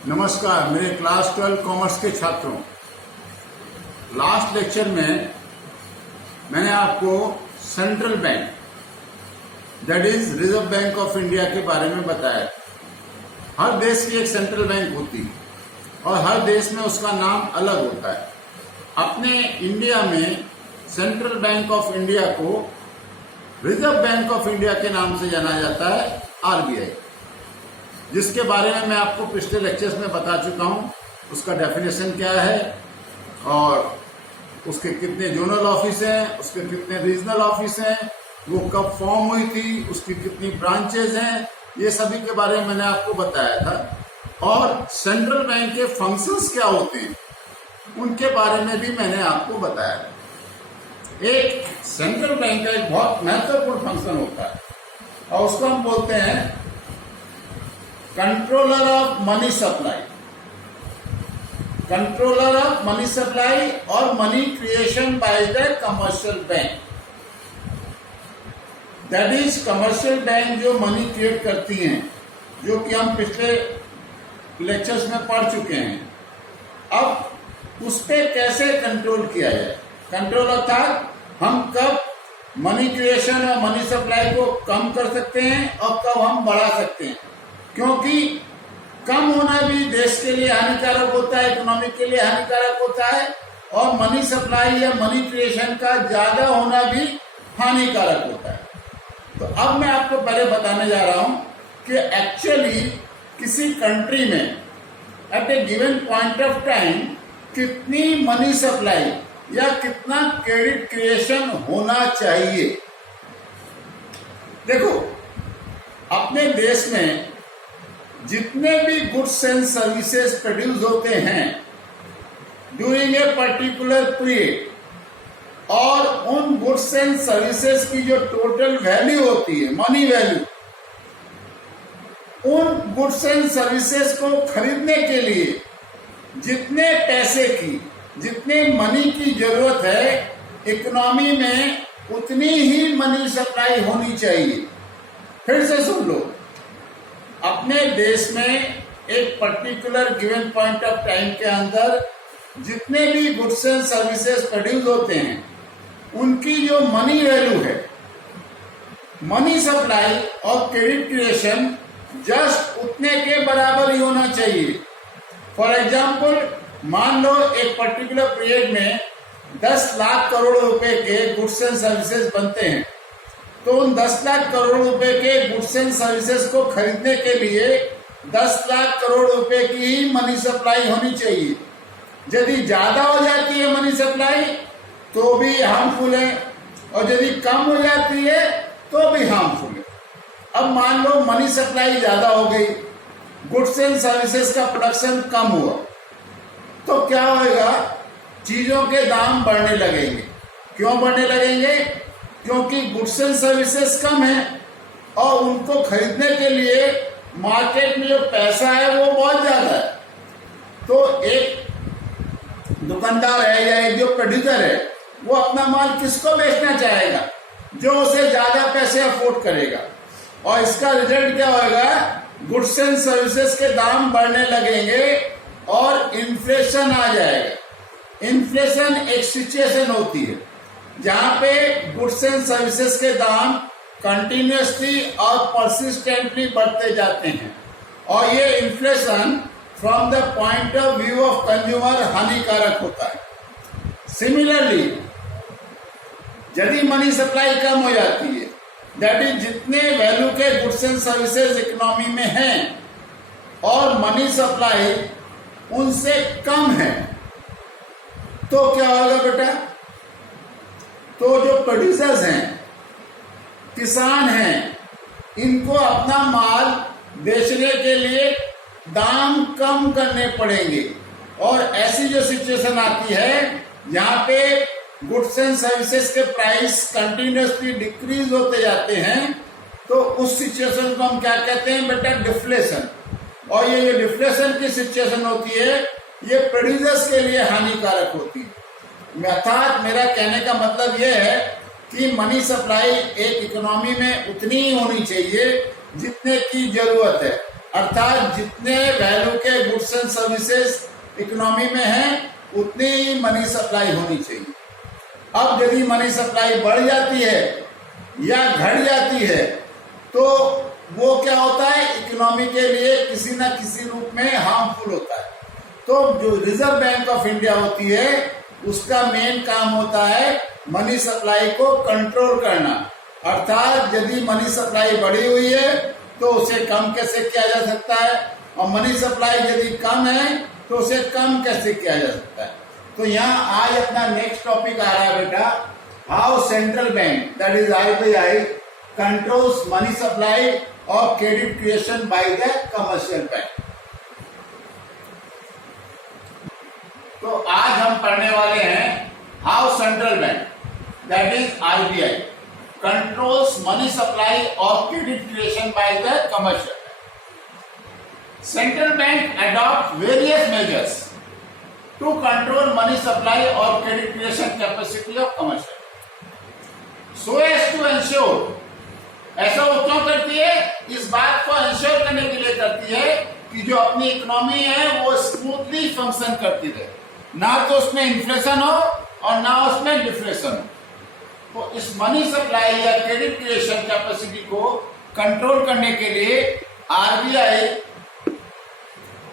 नमस्कार मेरे class 12 commerce के छात्रों। लास्ट लेक्चर में मैंने आपको central bank that is reserve bank of India के बारे में बताया। हर देश की एक सेंट्रल बैंक होती है और हर देश में उसका नाम अलग होता है। अपने इंडिया में सेंट्रल बैंक ऑफ इंडिया को रिजर्व बैंक ऑफ इंडिया के नाम से जाना जाता है, आरबीआई, जिसके बारे में मैं आपको पिछले लेक्चर्स में बता चुका हूं। उसका डेफिनेशन क्या है और उसके कितने जोनल ऑफिस हैं, उसके कितने रीजनल ऑफिस हैं, वो कब फॉर्म हुई थी, उसकी कितनी ब्रांचेज हैं, ये सभी के बारे में मैंने आपको बताया था। और सेंट्रल बैंक के फंक्शंस क्या होते हैं उनके बारे में भी मैंने आपको बताया। एक सेंट्रल बैंक का एक बहुत महत्वपूर्ण फंक्शन होता है और उसको हम बोलते हैं controller of money supply. Controller of money supply और money creation by the commercial bank. That is commercial bank जो मनी क्रिएट करती हैं, जो कि हम पिछले लेक्चर्स में पढ़ चुके हैं। अब उस पर कैसे कंट्रोल किया जाए। कंट्रोल अर्थात हम कब मनी क्रिएशन और मनी सप्लाई को कम कर सकते हैं और कब हम बढ़ा सकते हैं, क्योंकि कम होना भी देश के लिए हानिकारक होता है, इकोनॉमी के लिए हानिकारक होता है, और मनी सप्लाई या मनी क्रिएशन का ज्यादा होना भी हानिकारक होता है। तो अब मैं आपको पहले बताने जा रहा हूं कि एक्चुअली किसी कंट्री में at a given point of time कितनी मनी सप्लाई या कितना क्रेडिट क्रिएशन होना चाहिए। देखो, अपने देश में जितने भी गुड्स एंड सर्विसेज प्रोड्यूस होते हैं ड्यूरिंग ए पर्टिकुलर पीरियड, और उन गुड्स एंड सर्विसेज की जो टोटल वैल्यू होती है, मनी वैल्यू, उन गुड्स एंड सर्विसेज को खरीदने के लिए जितने पैसे की, जितने मनी की जरूरत है, इकोनॉमी में उतनी ही मनी सप्लाई होनी चाहिए। फिर से सुन लो, अपने देश में एक particular given point of time के अंदर जितने भी गुड्स एंड सर्विसेज प्रोड्यूस होते हैं उनकी जो मनी वैल्यू है, मनी सप्लाई और क्रेडिट क्रिएशन जस्ट उतने के बराबर ही होना चाहिए। फॉर एग्जाम्पल, मान लो एक पर्टिकुलर पीरियड में 10 लाख करोड़ रुपए के गुड्स एंड सर्विसेज बनते हैं, तो उन 10 लाख करोड़ रुपए के गुड्स एंड सर्विसेज को खरीदने के लिए 10 लाख करोड़ रुपए की ही मनी सप्लाई होनी चाहिए। यदि ज्यादा हो जाती है मनी सप्लाई तो भी हार्मफुल है, और यदि कम हो जाती है तो भी हार्मफुल है। अब मान लो मनी सप्लाई ज्यादा हो गई, गुड्स एंड सर्विसेज का प्रोडक्शन कम हुआ, तो क्या होगा, चीजों के दाम बढ़ने लगेंगे। क्यों बढ़ने लगेंगे? क्योंकि गुड्स एंड सर्विसेज कम है और उनको खरीदने के लिए मार्केट में जो पैसा है वो बहुत ज्यादा है। तो एक दुकानदार है या एक जो प्रोड्यूसर है, वो अपना माल किसको बेचना चाहेगा? जो उसे ज्यादा पैसे अफोर्ड करेगा, और इसका रिजल्ट क्या होगा? गुड्स एंड सर्विसेज के दाम बढ़ने लगेंगे और इन्फ्लेशन आ जाएगा। इन्फ्लेशन एक सिचुएशन होती है जहां पे गुड्स एंड सर्विसेज के दाम कंटिन्यूसली और परसिस्टेंटली बढ़ते जाते हैं, और ये inflation from the point of view of consumer हानिकारक होता है। सिमिलरली, यदि मनी सप्लाई कम हो जाती है, दैट इज जितने वैल्यू के गुड्स एंड सर्विसेज इकोनॉमी में हैं और मनी सप्लाई उनसे कम है, तो क्या होगा बेटा? तो जो प्रोड्यूसर्स हैं, किसान हैं, इनको अपना माल बेचने के लिए दाम कम करने पड़ेंगे, और ऐसी जो सिचुएशन आती है जहां पे गुड्स एंड सर्विसेज के प्राइस कंटिन्यूसली डिक्रीज होते जाते हैं, तो उस सिचुएशन को हम क्या कहते हैं बेटा? डिफ्लेशन। और ये जो डिफ्लेशन की सिचुएशन होती है, ये प्रोड्यूसर्स के लिए हानिकारक होती है। अर्थात मेरा कहने का मतलब यह है कि मनी सप्लाई एक इकोनॉमी में उतनी ही होनी चाहिए जितने की जरूरत है, अर्थात जितने वैल्यू के गुड्स एंड सर्विसेज इकोनॉमी में हैं उतनी ही मनी सप्लाई होनी चाहिए। अब यदि मनी सप्लाई बढ़ जाती है या घट जाती है तो वो क्या होता है, इकोनॉमी के लिए किसी ना किसी रूप में हार्मफुल होता है। तो जो रिजर्व बैंक ऑफ इंडिया होती है उसका मेन काम होता है मनी सप्लाई को कंट्रोल करना। अर्थात यदि मनी सप्लाई बढ़ी हुई है तो उसे कम कैसे किया जा सकता है, और मनी सप्लाई यदि कम है तो उसे कम कैसे किया जा सकता है। तो यहाँ आज अपना नेक्स्ट टॉपिक आ रहा है बेटा, how central bank that is RBI controls money supply और credit creation by the commercial bank. तो आज हम पढ़ने वाले हैं how central bank that is RBI controls money supply or credit creation by the commercial bank. Central bank adopts various measures to control money supply or credit creation capacity of commercial bank. So as to ensure, ऐसा वो क्यों करती है, इस बात को ensure करने के लिए करती है कि जो अपनी इकोनॉमी है वो स्मूथली फंक्शन करती रहे, ना तो उसमें इन्फ्लेशन हो और ना उसमें डिफ्लेशन हो। तो इस मनी सप्लाई या क्रेडिट क्रिएशन कैपेसिटी को कंट्रोल करने के लिए RBI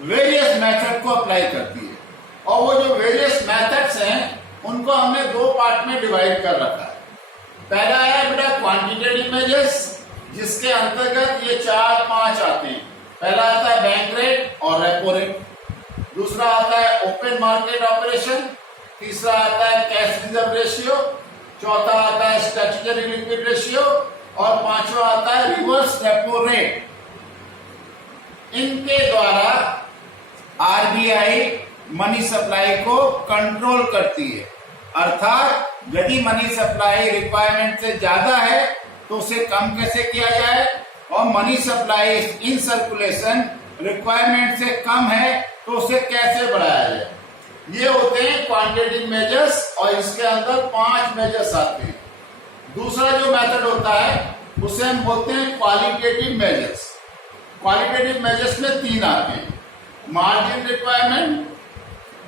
वेरियस मेथड को अप्लाई करती है, और वो जो वेरियस मेथड्स हैं उनको हमने दो पार्ट में डिवाइड कर रखा है। पहला है बेटा क्वांटिटेटिव मेजर्स, जिसके अंतर्गत ये 4-5 आते हैं। पहला आता है बैंक रेट और रेपो रेट, दूसरा आता है ओपन मार्केट ऑपरेशन, तीसरा आता है कैश रिजर्व रेशियो, चौथा आता है स्टैट्यूटरी लिक्विड रेशियो और पांचवा आता है रिवर्स रेपो रेट। इनके द्वारा RBI मनी सप्लाई को कंट्रोल करती है। अर्थात यदि मनी सप्लाई रिक्वायरमेंट से ज्यादा है तो उसे कम कैसे किया जाए, और money supply in circulation requirement से कम है तो उसे कैसे बढ़ाया जाए। ये होते हैं क्वांटिटेटिव मेजर्स, और इसके अंदर 5 मेजर्स आते हैं। दूसरा जो मेथड होता है उसे हम बोलते हैं क्वालिटेटिव मेजर्स। क्वालिटेटिव मेजर्स में 3 आते हैं, margin requirement,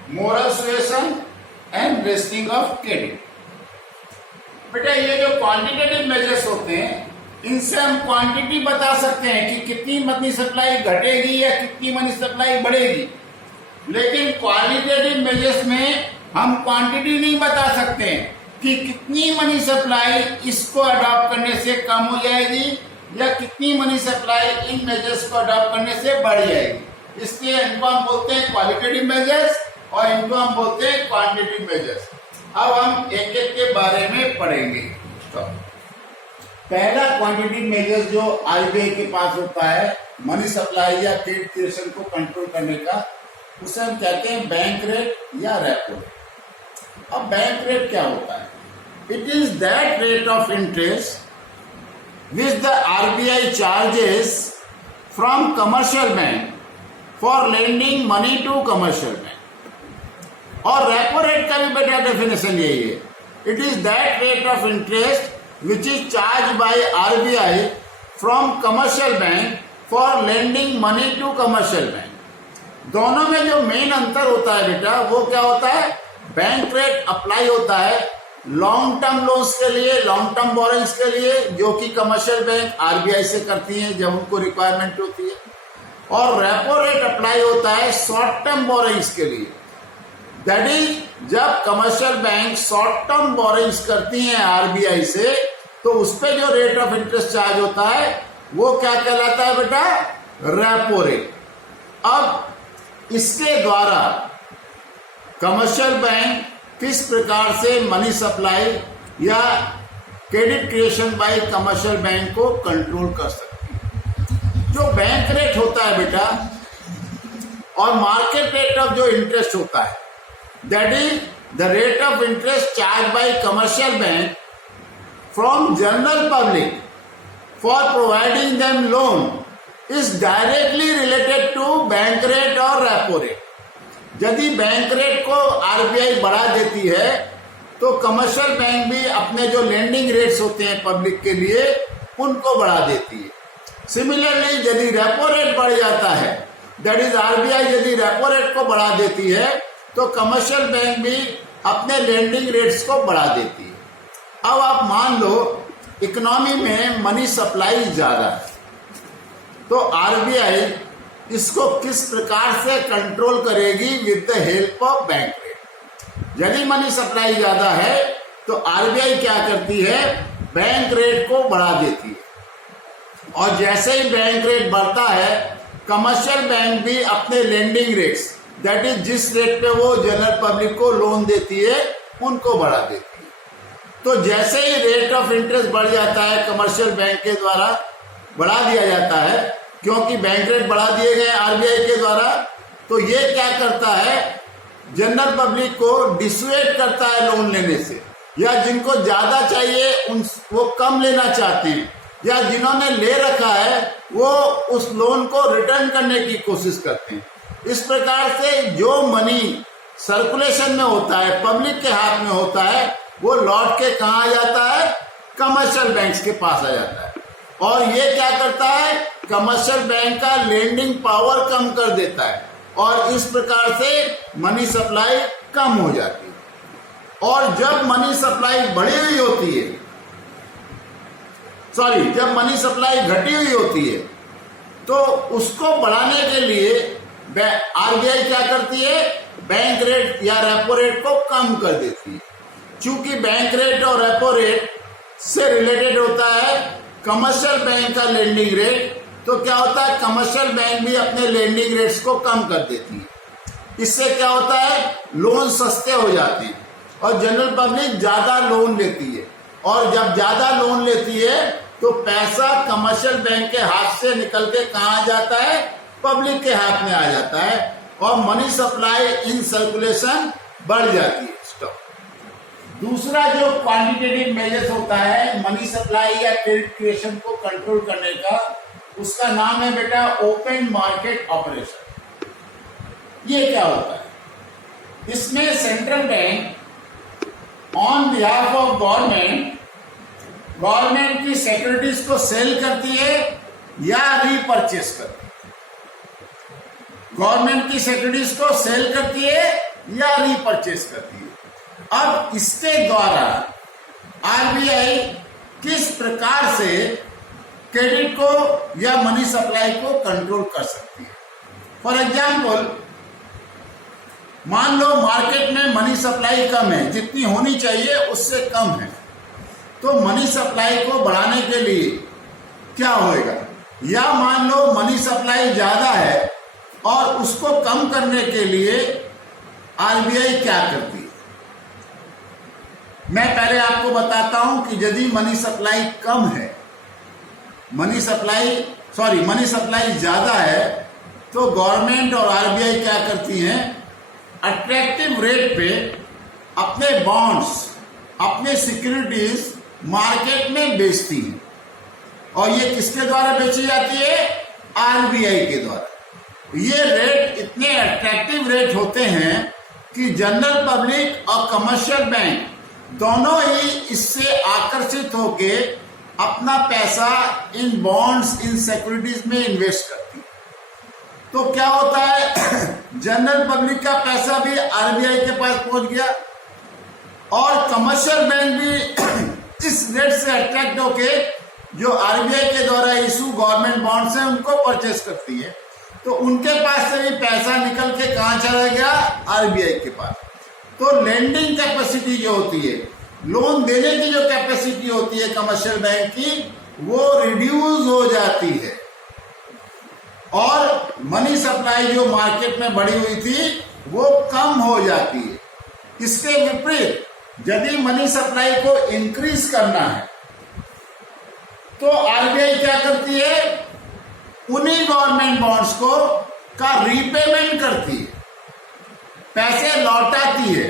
moral suasion and resting of credit. बेटा ये जो क्वांटिटेटिव मेजर्स होते हैं इनसे हम क्वांटिटी बता सकते हैं कि कितनी मनी सप्लाई घटेगी या कितनी मनी सप्लाई बढ़ेगी, लेकिन क्वालिटेटिव मेजर्स में हम क्वांटिटी नहीं बता सकते कि कितनी मनी सप्लाई इसको अडॉप्ट करने से कम हो जाएगी या कितनी मनी सप्लाई इन मेजर्स को अडॉप्ट करने से बढ़ जाएगी। इसलिए इनको हम बोलते हैं क्वालिटेटिव मेजर्स और इनको हम बोलते हैं क्वांटिटेटिव मेजर्स। अब हम एक एक के बारे में पढ़ेंगे। तो पहला क्वांटिटेटिव मेजर्स जो RBI के पास होता है मनी सप्लाई या क्रेडिट क्रिएशन को कंट्रोल करने का, उसे हम कहते हैं बैंक रेट या रेपो रेट। अब बैंक रेट क्या होता है? It is that rate of interest which the RBI charges from commercial bank for lending money to commercial bank. और रेपो रेट का भी बेटा डेफिनेशन यही है, it is that rate of interest which is charge by RBI from commercial bank for lending money to commercial bank. दोनों में जो main अंतर होता है बेटा वो क्या होता है, बैंक रेट अप्लाई होता है लॉन्ग टर्म लोन्स के लिए, लॉन्ग टर्म बोरिंग्स के लिए, जो कि कमर्शियल बैंक RBI से करती हैं जब उनको रिक्वायरमेंट होती है, और रेपो रेट अप्लाई होता है शॉर्ट टर्म बोरिंग्स के लिए। दैट इज जब commercial bank short term borrowings करती हैं RBI से तो उस पर जो रेट ऑफ इंटरेस्ट चार्ज होता है वो क्या कहलाता है बेटा, रेपो रेट। अब इसके द्वारा कमर्शियल बैंक किस प्रकार से मनी सप्लाई या credit creation bye commercial bank को कंट्रोल कर सकती है। जो बैंक रेट होता है बेटा और मार्केट रेट ऑफ जो इंटरेस्ट होता है, that is the rate of interest charge by commercial bank from general public for providing them loan is directly related to bank rate और रेपो रेट। यदि bank rate को RBI बढ़ा देती है तो कमर्शियल बैंक भी अपने जो लेंडिंग रेट्स होते हैं पब्लिक के लिए उनको बढ़ा देती है। सिमिलरली यदि रेपो रेट बढ़ जाता है, दैट इज आरबीआई यदि रेपो रेट को बढ़ा देती है तो कमर्शियल बैंक भी अपने लेंडिंग रेट्स को बढ़ा देती है। अब आप मान लो इकोनॉमी में मनी सप्लाई ज्यादा है, तो आरबीआई इसको किस प्रकार से कंट्रोल करेगी? With the help of bank rate. यदि मनी सप्लाई ज्यादा है तो आरबीआई क्या करती है? बैंक रेट को बढ़ा देती है, और जैसे ही बैंक रेट बढ़ता है कमर्शियल बैंक भी अपने लेंडिंग रेट्स, दैट इज जिस रेट पे वो जनरल पब्लिक को लोन देती है, उनको बढ़ा देती है। तो जैसे ही रेट ऑफ इंटरेस्ट बढ़ जाता है कमर्शियल बैंक के द्वारा बढ़ा दिया जाता है, क्योंकि बैंक रेट बढ़ा दिए गए आरबीआई के द्वारा, तो ये क्या करता है? जनरल पब्लिक को डिसुएड करता है लोन लेने से, या जिनको ज्यादा चाहिए वो कम लेना चाहते हैं, या जिन्होंने ले रखा है वो उस लोन को रिटर्न करने की कोशिश करते हैं। इस प्रकार से जो मनी सर्कुलेशन में होता है, पब्लिक के हाथ में होता है, वो लौट के कहाँ आ जाता है? कमर्शियल बैंक्स के पास आ जाता है। और ये क्या करता है? कमर्शियल बैंक का लेंडिंग पावर कम कर देता है, और इस प्रकार से मनी सप्लाई कम हो जाती है। और जब मनी सप्लाई बढ़ी हुई होती है, जब मनी सप्लाई घटी हुई होती है, तो उसको बढ़ाने के लिए आरबीआई क्या करती है? बैंक रेट या रेपो रेट को कम कर देती है। चूंकि बैंक रेट और रेपो रेट से रिलेटेड होता है कमर्शियल बैंक का लेंडिंग रेट, तो क्या होता है? कमर्शियल बैंक भी अपने लेंडिंग रेट्स को कम कर देती है। इससे क्या होता है? लोन सस्ते हो जाते हैं और जनरल पब्लिक ज्यादा लोन लेती है, और जब ज्यादा लोन लेती है तो पैसा कमर्शियल बैंक के हाथ से निकल के कहाँ जाता है? पब्लिक के हाथ में आ जाता है, और मनी सप्लाई इन सर्कुलेशन बढ़ जाती है। दूसरा जो क्वांटिटेटिव मेजर्स होता है मनी सप्लाई या क्रेडिट क्रिएशन को कंट्रोल करने का, उसका नाम है बेटा ओपन मार्केट ऑपरेशन। ये क्या होता है? इसमें central bank on behalf of government की सिक्योरिटीज को सेल करती है या रीपरचेस करती है। गवर्नमेंट की सिक्योरिटीज को सेल करती है या रीपरचेस करती है। अब इसके द्वारा आरबीआई किस प्रकार से क्रेडिट को या मनी सप्लाई को कंट्रोल कर सकती है? फॉर एग्जाम्पल, मान लो मार्केट में मनी सप्लाई कम है, जितनी होनी चाहिए उससे कम है, तो मनी सप्लाई को बढ़ाने के लिए क्या होएगा? या मान लो मनी सप्लाई ज्यादा है और उसको कम करने के लिए आरबीआई क्या करती है? मैं पहले आपको बताता हूं कि यदि मनी सप्लाई कम है, मनी सप्लाई ज्यादा है, तो गवर्नमेंट और आरबीआई क्या करती हैं? अट्रैक्टिव रेट पे अपने बॉन्ड्स, अपने सिक्योरिटीज मार्केट में बेचती हैं, और ये किसके द्वारा बेची जाती है? आरबीआई के द्वारा। ये रेट इतने अट्रैक्टिव रेट होते हैं कि जनरल पब्लिक और कमर्शियल बैंक दोनों ही इससे आकर्षित होके अपना पैसा इन बॉन्ड्स, इन सिक्योरिटीज में इन्वेस्ट करती है। तो क्या होता है? जनरल पब्लिक का पैसा भी आरबीआई के पास पहुंच गया, और कमर्शियल बैंक भी इस रेट से अट्रैक्ट होके जो आरबीआई के द्वारा इशू गवर्नमेंट बॉन्ड्स हैं उनको परचेस करती है, तो उनके पास से भी पैसा निकल के कहां चला गया? आरबीआई के पास। तो लेंडिंग कैपेसिटी जो होती है, लोन देने की जो कैपेसिटी होती है कमर्शियल बैंक की, वो रिड्यूस हो जाती है, और मनी सप्लाई जो मार्केट में बढ़ी हुई थी वो कम हो जाती है। इसके विपरीत यदि मनी सप्लाई को इंक्रीज करना है तो आरबीआई क्या करती है? उन्हीं गवर्नमेंट बॉन्ड्स को का रीपेमेंट करती है, पैसे लौटाती है।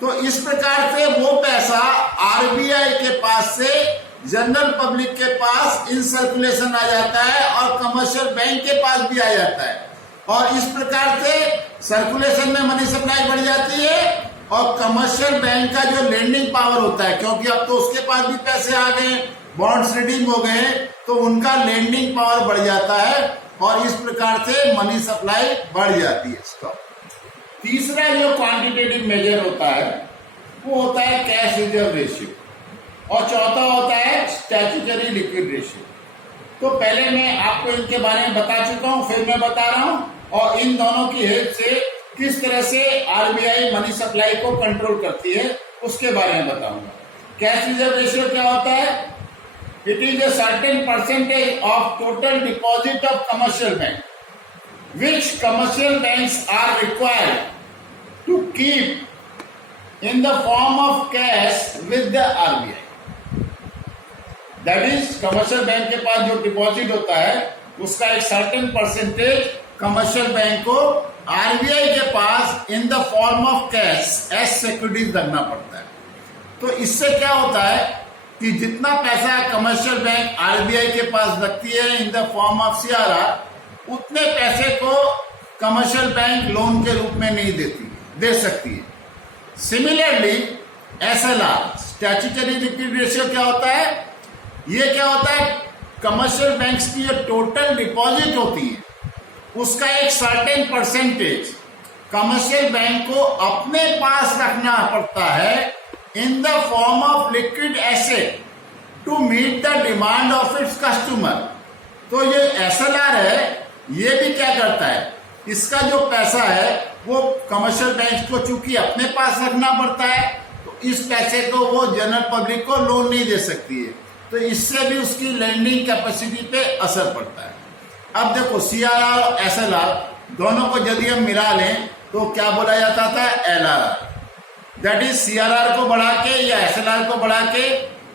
तो इस प्रकार से वो पैसा आरबीआई के पास से जनरल पब्लिक के पास इन सर्कुलेशन आ जाता है, और कमर्शियल बैंक के पास भी आ जाता है, और इस प्रकार से सर्कुलेशन में मनी सप्लाई बढ़ जाती है, और कमर्शियल बैंक का जो लेंडिंग पावर होता है, क्योंकि अब तो उसके पास भी पैसे आ गए, बॉन्ड्स रिडीम हो गए, तो उनका लेंडिंग पावर बढ़ जाता है और इस प्रकार से मनी सप्लाई बढ़ जाती है। इसका तीसरा जो क्वांटिटेटिव मेजर होता है वो होता है कैश रिजर्व रेशियो और चौथा होता है स्टैट्यूटरी लिक्विड रेशियो। तो पहले मैं आपको इनके बारे में बता चुका हूं, फिर मैं बता रहा हूं और इन दोनों की हेल्प से किस तरह से आरबीआई मनी सप्लाई को कंट्रोल करती है उसके बारे में बताऊंगा। कैश रिजर्व रेशियो क्या होता है? It is a certain percentage of total deposit of commercial bank which commercial banks are required to keep in the form of cash with the RBI. That is commercial bank के पास जो deposit होता है उसका एक certain percentage commercial bank को RBI के पास in the form of cash as securities रखना पड़ता है। तो इससे क्या होता है कि जितना पैसा कमर्शियल बैंक आरबीआई के पास रखती है in the form of CRR, उतने पैसे को कमर्शियल बैंक लोन के रूप में नहीं दे सकती है। Similarly SLR statutory liquid ratio क्या होता है? ये क्या होता है? कमर्शियल बैंक्स की जो टोटल डिपॉजिट होती है उसका एक सर्टेन परसेंटेज कमर्शियल बैंक को अपने पास रखना पड़ता है in the form of liquid asset to meet the demand of its customer. तो ये एसएलआर है, ये भी क्या करता है, इसका जो पैसा है वो कमर्शियल बैंक को चूंकि अपने पास रखना पड़ता है तो इस पैसे को वो जनरल पब्लिक को लोन नहीं दे सकती है, तो इससे भी उसकी लैंडिंग कैपेसिटी पे असर पड़ता है। अब देखो सीआरआर और एसएलआर दोनों को यदि हम मिला लें तो क्या बोला जाता था? एलआरआर। दैट इज सीआरआर को बढ़ा के या एसएलआर को बढ़ा के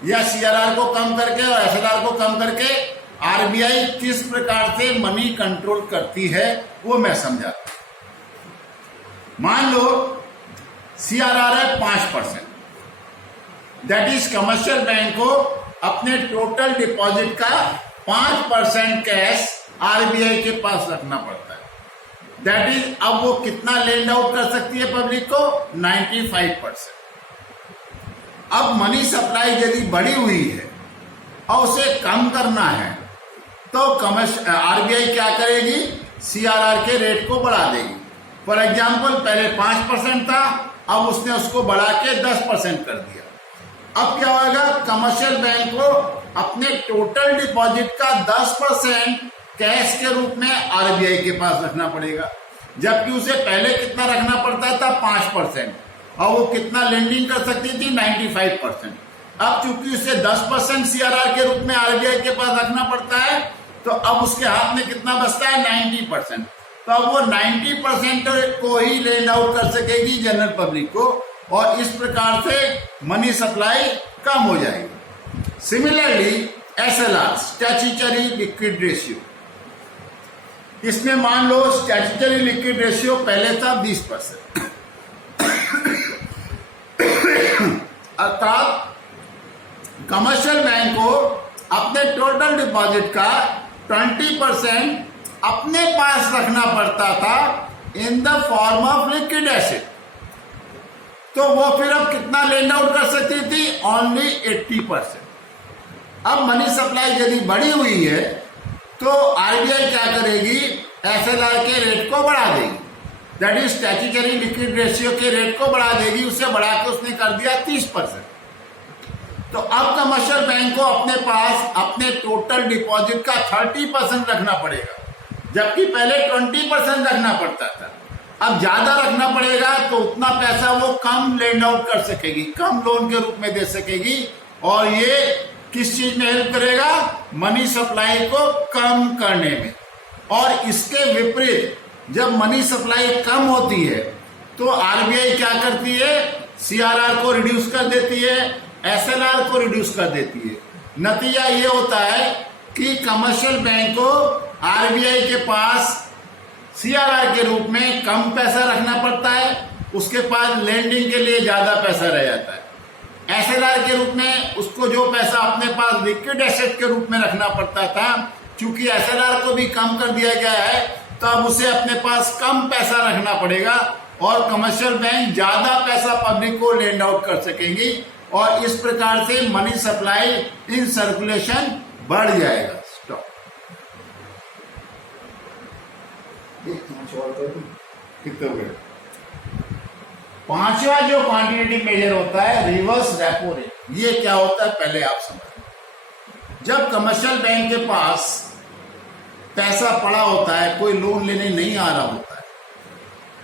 या सीआरआर को कम करके और एसएलआर को कम करके आरबीआई किस प्रकार से मनी कंट्रोल करती है वो मैं समझाता हूं। मान लो सीआरआर है 5%, दैट इज कमर्शियल बैंक को अपने टोटल डिपॉजिट का 5% कैश आरबीआई के पास रखना पड़ता है। दैट इज अब वो कितना लेंड आउट कर सकती है पब्लिक को? 95%। अब मनी सप्लाई यदि बढ़ी हुई है और उसे कम करना है तो आरबीआई क्या करेगी? सीआरआर के रेट को बढ़ा देगी। फॉर एग्जाम्पल पहले 5% था, अब उसने उसको बढ़ा के 10% कर दिया। अब क्या होगा? कमर्शियल बैंक को अपने टोटल डिपॉजिट का 10% कैश के रूप में आरबीआई के पास रखना पड़ेगा, जबकि उसे पहले कितना रखना पड़ता था? 5%, और वो कितना लेंडिंग कर सकती थी? 95%। अब चूंकि उसे 10% सीआरआर के रूप में आरबीआई के पास रखना पड़ता है तो अब उसके हाथ में कितना बचता है? 90%। तो अब वो 90% को ही लेंड आउट कर सकेगी जनरल पब्लिक को और इस प्रकार से मनी सप्लाई कम हो जाएगी। Similarly SLR statutory liquid ratio, इसमें मान लो स्टैट्यूटरी लिक्विड रेशियो पहले था 20%, अर्थात कमर्शियल बैंक को अपने टोटल डिपॉजिट का 20% अपने पास रखना पड़ता था इन the form of liquid asset. तो वो फिर अब कितना लेंड आउट कर सकती थी? ओनली 80%। अब मनी सप्लाई यदि बढ़ी हुई है तो आरबीआई क्या करेगी? एसएलआर के रेट को बढ़ा देगी, that is statutory liquid ratio के रेट को बढ़ा देगी। उससे बढ़ा के उसने कर दिया 30%। तो अब कमर्शियल बैंक को अपने पास अपने टोटल डिपॉजिट का 30% रखना पड़ेगा, जबकि पहले 20% रखना पड़ता था। अब ज्यादा रखना पड़ेगा तो उतना पैसा वो कम लेंड आउट कर सकेगी, कम लोन के रूप में दे सकेगी, और ये किस चीज में हेल्प करेगा? मनी सप्लाई को कम करने में। और इसके विपरीत जब मनी सप्लाई कम होती है तो आरबीआई क्या करती है? सीआरआर को रिड्यूस कर देती है, एसएलआर को रिड्यूस कर देती है। नतीजा ये होता है कि कमर्शियल बैंक को आरबीआई के पास सीआरआर के रूप में कम पैसा रखना पड़ता है, उसके पास लेंडिंग के लिए ज्यादा पैसा रह जाता है। एसएलआर के रूप में उसको जो पैसा अपने पास लिक्विड एसेट के रूप में रखना पड़ता था, चूंकि एसएलआर को भी कम कर दिया गया है तो अब उसे अपने पास कम पैसा रखना पड़ेगा और कमर्शियल बैंक ज्यादा पैसा पब्लिक को लेंड आउट कर सकेंगी और इस प्रकार से मनी सप्लाई इन सर्कुलेशन बढ़ जाएगा। कितने हो गए? पांचवा जो क्वांटिटेटिव मेजर होता है रिवर्स रेपो रेट। ये क्या होता है पहले आप समझ। जब कमर्शियल बैंक के पास पैसा पड़ा होता है, कोई लोन लेने नहीं आ रहा होता है,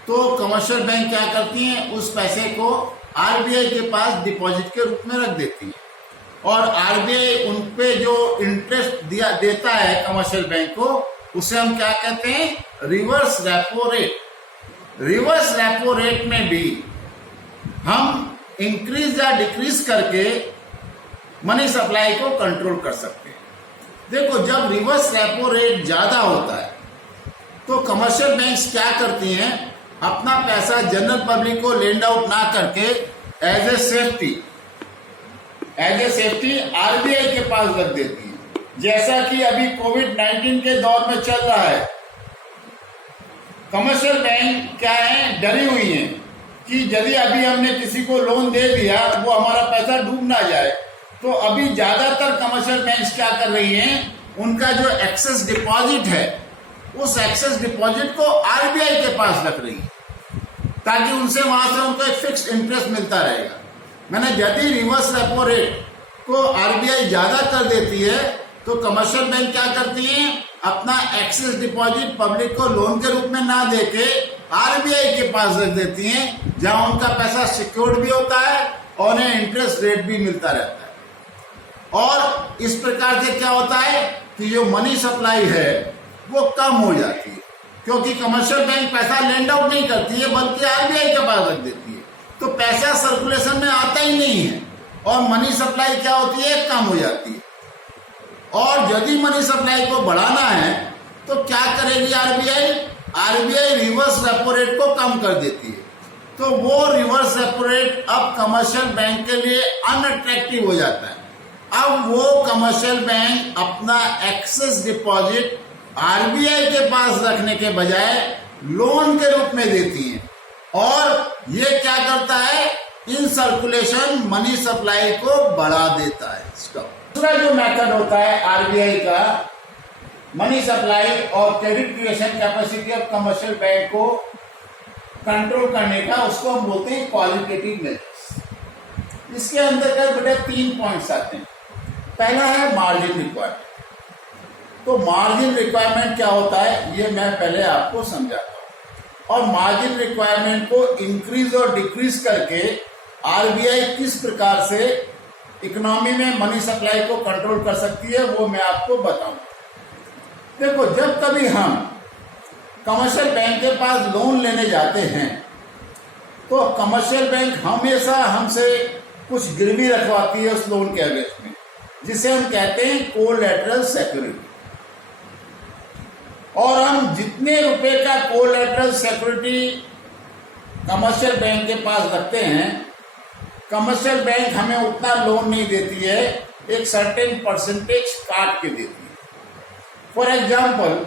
तो कमर्शियल बैंक क्या करती हैं, उस पैसे को आरबीआई के पास डिपॉजिट के रूप में रख देती है और आरबीआई उन पे जो इंटरेस्ट देता है कमर्शियल बैंक को, उसे हम क्या कहते हैं, reverse repo rate. Reverse repo rate में भी हम इंक्रीज या डिक्रीज करके मनी सप्लाई को कंट्रोल कर सकते हैं। देखो, जब रिवर्स रेपो रेट ज्यादा होता है तो कमर्शियल बैंक्स क्या करती हैं, अपना पैसा जनरल पब्लिक को लेंड आउट ना करके एज ए सेफ्टी आरबीआई के पास रख देती है। जैसा कि अभी कोविड-19 के दौर में चल रहा है, कमर्शियल बैंक क्या है, डरी हुई हैं कि यदि अभी हमने किसी को लोन दे दिया, वो हमारा पैसा डूब ना जाए। तो अभी ज्यादातर कमर्शियल बैंक्स क्या कर रही हैं, उनका जो एक्सेस डिपॉजिट है, उस एक्सेस डिपॉजिट को आरबीआई के पास रख रही है, ताकि उनसे वहां से उनको एक फिक्स्ड इंटरेस्ट मिलता रहेगा। मैंने यदि रिवर्स रेपो रेट को आरबीआई ज्यादा कर देती है, तो कमर्शियल बैंक क्या करती है, अपना एक्सेस डिपॉजिट पब्लिक को लोन के रूप में ना देके आरबीआई के पास रख देती हैं, जहां उनका पैसा सिक्योर्ड भी होता है और उन्हें इंटरेस्ट रेट भी मिलता रहता है। और इस प्रकार से क्या होता है कि जो मनी सप्लाई है वो कम हो जाती है, क्योंकि कमर्शियल बैंक पैसा लेंड आउट नहीं करती है, बल्कि आरबीआई के पास रख देती है। तो पैसा सर्कुलेशन में आता ही नहीं है और मनी सप्लाई क्या होती है, कम हो जाती है। और यदि मनी सप्लाई को बढ़ाना है तो क्या करेगी RBI, RBI reverse repo rate को कम कर देती है। तो वो रिवर्स रेपो रेट अब कमर्शियल बैंक के लिए अनअट्रैक्टिव हो जाता है। अब वो कमर्शियल बैंक अपना एक्सेस डिपॉजिट आरबीआई के पास रखने के बजाय लोन के रूप में देती है, और ये क्या करता है, इन सर्कुलेशन मनी सप्लाई को बढ़ा देता है। इसका दूसरा जो मेथड होता है आरबीआई का मनी सप्लाई और credit creation capacity of commercial bank को कंट्रोल करने का, उसको हम बोलते हैं क्वालिटेटिव मेजर्स। इसके अंदर बेटा 3 पॉइंट्स आते हैं। पहला है मार्जिन रिक्वायरमेंट। तो मार्जिन रिक्वायरमेंट क्या होता है, ये मैं पहले आपको समझाता हूं। और मार्जिन रिक्वायरमेंट को इंक्रीज और डिक्रीज करके आरबीआई किस प्रकार से इकोनॉमी में मनी सप्लाई को कंट्रोल कर सकती है, वो मैं आपको बताऊंगा। देखो, जब कभी हम कमर्शियल बैंक के पास लोन लेने जाते हैं, तो कमर्शियल बैंक हमेशा हमसे कुछ गिरवी रखवाती है उस लोन के अगेंस्ट में, जिसे हम कहते हैं कोलैटरल सिक्योरिटी। और हम जितने रुपए का कोलैटरल सिक्योरिटी कमर्शियल बैंक के पास रखते हैं, कमर्शियल बैंक हमें उतना लोन नहीं देती है, एक सर्टेन परसेंटेज काट के देती है। फॉर एग्जाम्पल,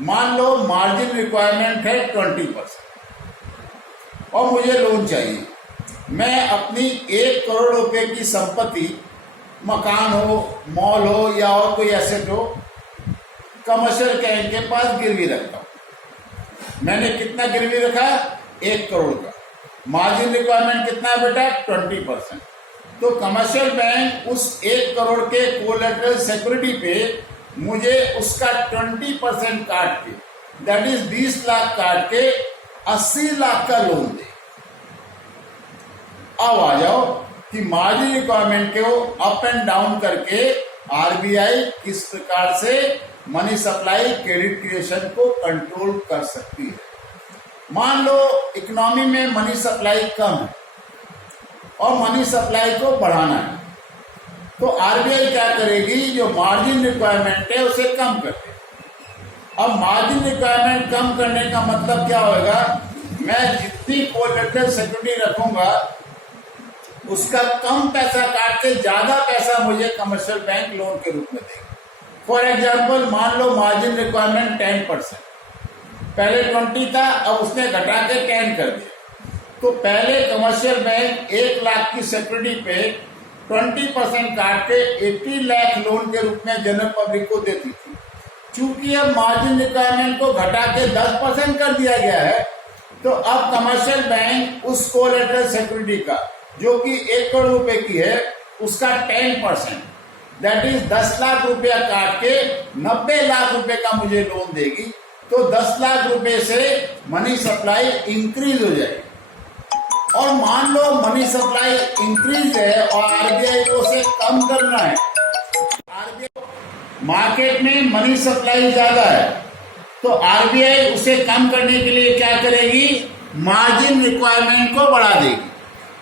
मान लो मार्जिन रिक्वायरमेंट है 20% और मुझे लोन चाहिए। मैं अपनी 1 करोड़ रुपए की संपत्ति, मकान हो, मॉल हो या और कोई एसेट हो, कमर्शियल बैंक के पास गिरवी रखता हूं। मैंने कितना गिरवी रखा, 1 करोड़ का। मार्जिन रिक्वायरमेंट कितना है बेटा, 20%। तो कमर्शियल बैंक उस 1 करोड़ के कोलैटरल सिक्योरिटी पे मुझे उसका 20% काट के, दैट इज 20 लाख काट के 80 लाख का लोन दे। अब आ जाओ कि मार्जिन रिक्वायरमेंट को अप एंड डाउन करके आरबीआई किस प्रकार से मनी सप्लाई क्रेडिट क्रिएशन को कंट्रोल कर सकती है। मान लो इकोनॉमी में मनी सप्लाई कम है और मनी सप्लाई को बढ़ाना है, तो आरबीआई क्या करेगी, जो मार्जिन रिक्वायरमेंट है उसे कम कर दे। अब मार्जिन रिक्वायरमेंट कम करने का मतलब क्या होगा, मैं जितनी कोलैटरल सिक्योरिटी रखूंगा उसका कम पैसा काट के ज्यादा पैसा मुझे कमर्शियल बैंक लोन के रूप में देगा। फॉर एग्जाम्पल, मान लो मार्जिन रिक्वायरमेंट 10%, पहले 20 था, अब उसने घटा के 10 कर दिया। तो पहले कमर्शियल बैंक 1 लाख की सिक्योरिटी पे 20% काट के 80 लाख लोन के रूप में जनरल पब्लिक को देती थी। चूंकि अब मार्जिन रिक्वायरमेंट को घटा के 10% कर दिया गया है, तो अब कमर्शियल बैंक उस कोलेटरल सिक्योरिटी का जो कि 1 करोड़ रुपए की है उसका 10% दैट इज 10 लाख रुपया काट के 90 लाख रुपए का मुझे लोन देगी। तो 10 लाख रुपए से मनी सप्लाई इंक्रीज हो जाएगी। और मान लो मनी सप्लाई इंक्रीज है और आरबीआई को उसे कम करना है। आरबीआई मार्केट में मनी सप्लाई ज्यादा है, तो आरबीआई उसे कम करने के लिए क्या करेगी, मार्जिन रिक्वायरमेंट को बढ़ा देगी।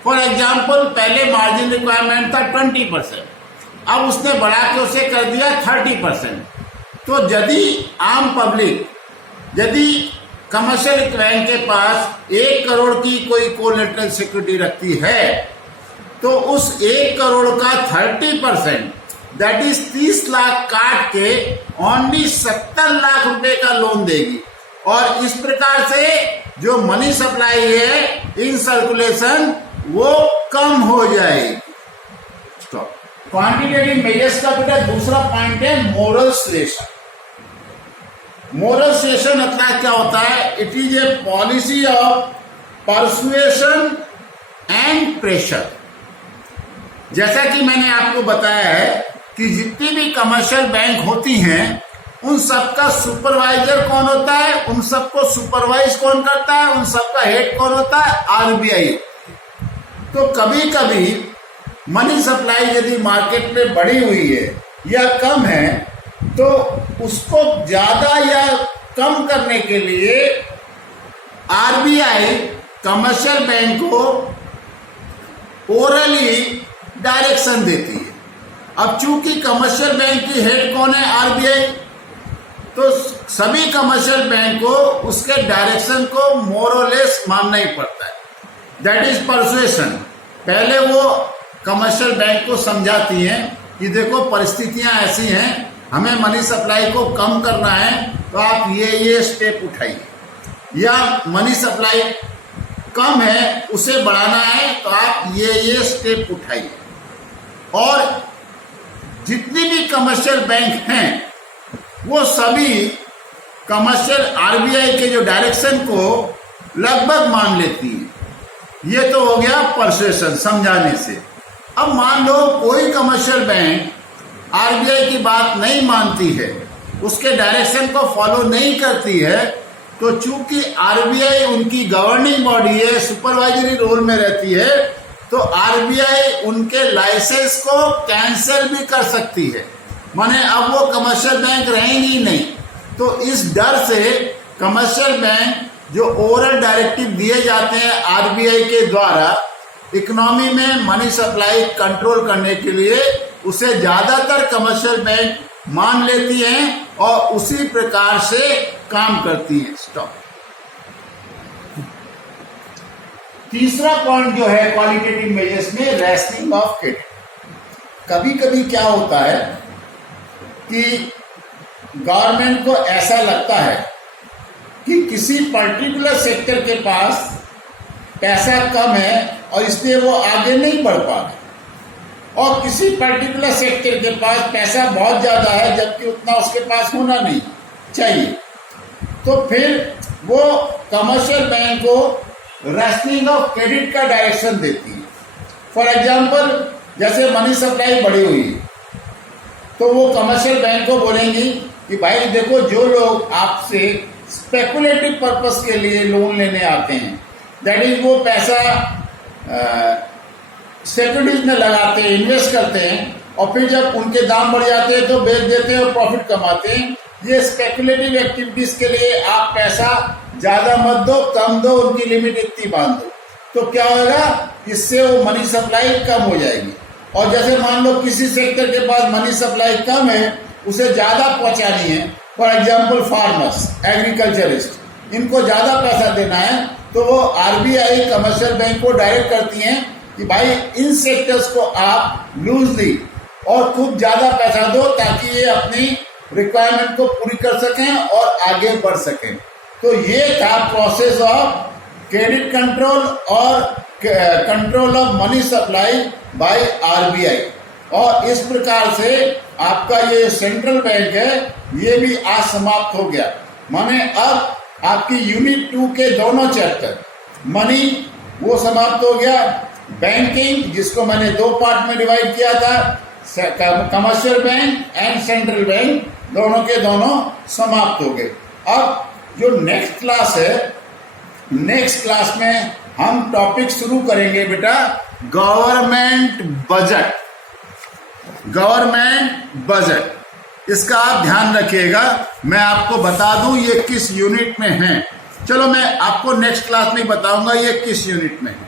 फॉर एग्जाम्पल पहले मार्जिन रिक्वायरमेंट था 20%, अब उसने बढ़ा के उसे कर दिया 30%। तो यदि आम पब्लिक, यदि कमर्शियल बैंक के पास 1 करोड़ की कोई कोलेटरल सिक्योरिटी रखती है, तो उस 1 करोड़ का 30% दैट इज 30 लाख काट के ओनली 70 लाख रुपए का लोन देगी। और इस प्रकार से जो मनी सप्लाई है इन सर्कुलेशन वो कम हो जाएगी। स्टॉप। क्वांटिटेटिव मेजर्स का बेटा दूसरा पॉइंट है मोरल सुएशन। मोरल सुएशन मतलब क्या होता है, it is a policy of persuasion and pressure. जैसा कि मैंने आपको बताया है कि जितनी भी कमर्शियल बैंक होती हैं उन सबका सुपरवाइजर कौन होता है, उन सबको सुपरवाइज कौन करता है, उन सबका हेड कौन होता है, आरबीआई। तो कभी कभी मनी सप्लाई यदि मार्केट में बढ़ी हुई है या कम है, तो उसको ज्यादा या कम करने के लिए आरबीआई कमर्शियल बैंक को ओरली डायरेक्शन देती है। अब चूंकि कमर्शियल बैंक की हेड कौन है, आरबीआई, तो सभी कमर्शियल बैंक को उसके डायरेक्शन को मोर और लेस मानना ही पड़ता है। That is persuasion. पहले वो कमर्शियल बैंक को समझाती हैं कि देखो परिस्थितियां ऐसी हैं, हमें मनी सप्लाई को कम करना है, तो आप ये स्टेप उठाइए, या मनी सप्लाई कम है उसे बढ़ाना है तो आप ये स्टेप उठाइए। और जितनी भी कमर्शियल बैंक हैं वो सभी कमर्शियल आरबीआई के जो डायरेक्शन को लगभग मान लेती है। ये तो हो गया परसुएशन, समझाने से। अब मान लो कोई कमर्शियल बैंक आरबीआई की बात नहीं मानती है, उसके डायरेक्शन को फॉलो नहीं करती है, तो चूंकि आरबीआई उनकी गवर्निंग बॉडी है, सुपरवाइजरी रोल में रहती है, तो आरबीआई उनके लाइसेंस को कैंसिल भी कर सकती है। माने अब वो कमर्शियल बैंक रहेंगी नहीं। तो इस डर से कमर्शियल बैंक जो ओवरऑल डायरेक्टिव दिए जाते हैं आरबीआई के द्वारा इकोनॉमी में मनी सप्लाई कंट्रोल करने के लिए, उसे ज्यादातर कमर्शियल बैंक मान लेती हैं और उसी प्रकार से काम करती हैं। स्टॉप। तीसरा पॉइंट जो है क्वालिटेटिव मेजर्स में, रैशनिंग ऑफ क्रेडिट। कभी कभी क्या होता है कि गवर्नमेंट को ऐसा लगता है कि किसी पर्टिकुलर सेक्टर के पास पैसा कम है और इसलिए वो आगे नहीं बढ़ पा रहे, और किसी पर्टिकुलर सेक्टर के पास पैसा बहुत ज्यादा है जबकि उतना उसके पास होना नहीं चाहिए। तो फिर वो कमर्शियल बैंक को रैशनिंग ऑफ क्रेडिट का डायरेक्शन देती है। फॉर एग्जाम्पल जैसे मनी सप्लाई बढ़ी हुई है, तो वो कमर्शियल बैंक को बोलेंगी कि भाई देखो, जो लोग आपसे स्पेकुलेटिव पर्पस के लिए लोन लेने आते हैं, दैट इज वो पैसा सिक्योरिटीज में लगाते हैं, इन्वेस्ट करते हैं, और फिर जब उनके दाम बढ़ जाते हैं तो बेच देते हैं और प्रॉफिट कमाते हैं। ये स्पेकुलेटिव एक्टिविटीज के लिए आप पैसा ज्यादा मत दो, कम दो, उनकी लिमिट इतनी बांध दो। तो क्या होगा, इससे वो मनी सप्लाई कम हो जाएगी। और जैसे मान लो किसी सेक्टर के पास मनी सप्लाई कम है, उसे ज्यादा पहुंचानी है, फॉर एग्जाम्पल फार्मर्स, एग्रीकल्चरिस्ट, इनको ज्यादा पैसा देना है, तो वो आरबीआई कमर्शियल बैंक को डायरेक्ट करती हैं कि भाई इन सेक्टर्स को आप लूजली और खूब ज्यादा पैसा दो ताकि ये अपनी रिक्वायरमेंट को पूरी कर सकें और आगे बढ़ सकें। तो ये था प्रोसेस ऑफ क्रेडिट कंट्रोल और control of money supply by RBI. और इस प्रकार से आपका ये सेंट्रल बैंक है, ये भी आज समाप्त हो गया। माने अब आपकी यूनिट 2 के दोनों चैप्टर, मनी वो समाप्त हो गया, बैंकिंग जिसको मैंने 2 पार्ट में डिवाइड किया था, commercial bank and central bank, दोनों के दोनों समाप्त हो गए। अब जो नेक्स्ट क्लास है, नेक्स्ट क्लास में हम टॉपिक शुरू करेंगे बेटा गवर्नमेंट बजट। गवर्नमेंट बजट, इसका आप ध्यान रखिएगा। मैं आपको बता दूं ये किस यूनिट में है। चलो मैं आपको नेक्स्ट क्लास में बताऊंगा ये किस यूनिट में है।